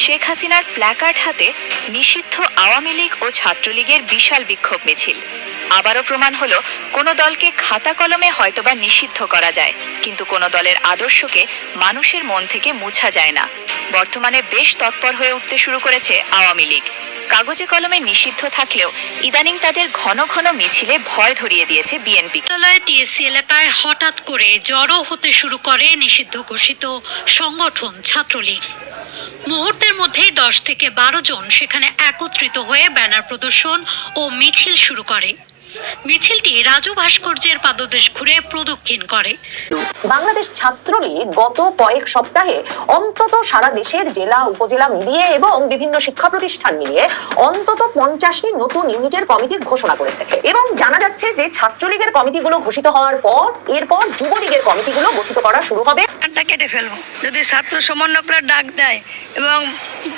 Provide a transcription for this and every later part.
শেখ হাসিনার প্ল্যাকার্ড হাতে নিষিদ্ধ আওয়ামী লীগ ও ছাত্রলীগের বিশাল বিক্ষোভ মিছিল। আবারও প্রমাণ হলো কোনো দলকে খাতা কলমে হয়তোবা নিষিদ্ধ করা যায়, কিন্তু কোনো দলের আদর্শকে মানুষের মন থেকে মুছা যায় না। বর্তমানে বেশ তৎপর হয়ে উঠতে শুরু করেছে আওয়ামী লীগ। কাগজে কলমে নিষিদ্ধ থাকলেও ইদানিং তাদের ঘন ঘন মিছিলে ভয় ধরিয়ে দিয়েছে বিএনপি। টিএসসি এলাকায় হঠাৎ করে জড়ো হতে শুরু করে নিষিদ্ধ ঘোষিত সংগঠন ছাত্রলীগ। মুহূর্তের মধ্যেই 10 থেকে 12 জন সেখানে একত্রিত হয়ে ব্যানার প্রদর্শন ও মিছিল শুরু করে। মিছিলটি রাজু ভাস্কর্যের পাদদেশ ঘুরে প্রদক্ষিণ করে। বাংলাদেশ ছাত্রলীগ গত কয়েক সপ্তাহে অন্তত সারা দেশের জেলা উপজেলা মিলিয়ে এবং বিভিন্ন শিক্ষা প্রতিষ্ঠান মিলিয়ে অন্তত 50টি নতুন ইউনিটের কমিটি ঘোষণা করেছে এবং জানা যাচ্ছে যে ছাত্রলীগের কমিটিগুলো ঘোষিত হওয়ার পর এরপর যুবলীগের কমিটিগুলো গঠিত করা শুরু হবে। কেটে ফেলবো যদি ছাত্র সমন্বয়করা ডাক দেয় এবং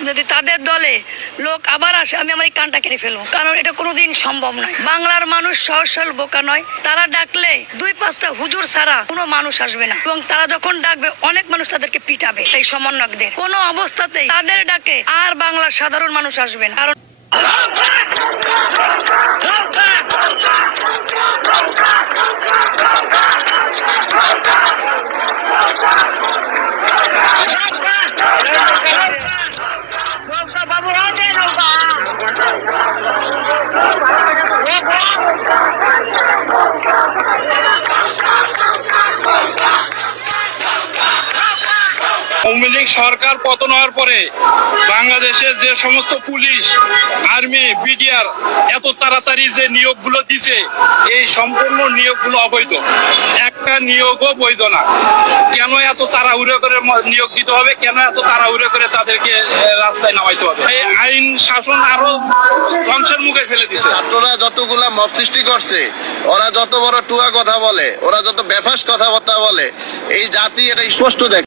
যদি তাদের দলে লোক আবার আসে, আমি আমার এই কানটা কেটে ফেলবো, কারণ এটা কোনোদিন সম্ভব নয়। বাংলার মানুষ সহজ সরল বোকা নয়। তারা ডাকলে 2-5টা হুজুর ছাড়া কোনো মানুষ আসবে না এবং তারা যখন ডাকবে অনেক মানুষ তাদেরকে পিটাবে। এই সমন্বয়কদের কোনো অবস্থাতেই তাদের ডাকে আর বাংলার সাধারণ মানুষ আসবে না, কারণ আওয়ামী লীগ সরকার পতন হওয়ার পরে বাংলাদেশের যে সমস্ত পুলিশ, আর্মি, বিডিআর এত তাড়াতাড়ি যে নিয়োগগুলো দিছে, এই সম্পূর্ণ নিয়োগগুলো অবৈধ। একটা নিয়োগও বৈধ না। কেন এত তাড়াহুড়ো করে নিয়োগ দিতে হবে? কেন এত তাড়াহুড়ো করে তাদেরকে রাস্তায় নামাইতে হবে? এই আইন শাসন আরো ধ্বংসের মুখে ফেলে দিচ্ছে। ছাত্ররা যতগুলা মব সৃষ্টি করছে, ওরা যত বড় টুয়া কথা বলে, ওরা যত বেফাস কথাবার্তা বলে, এই জাতি এটা স্পষ্ট দেখে।